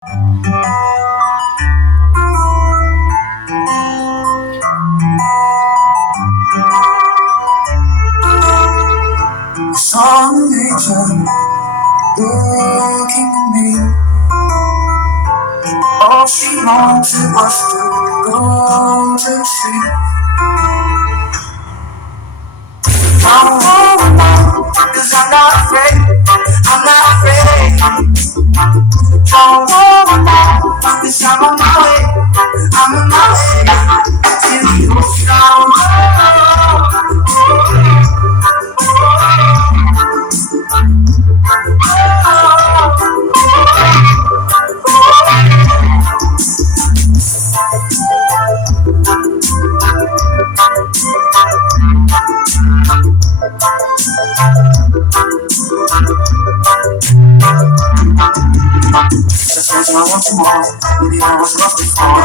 Saw nature looking at me. All she wanted was to go to sleep. I'm moving on, 'cause I'm not afraid. I'm not afraid. I'm moving on, 'cause I'm on my way. I'm on my way to your song. Just as I want tomorrow, maybe I was lost before.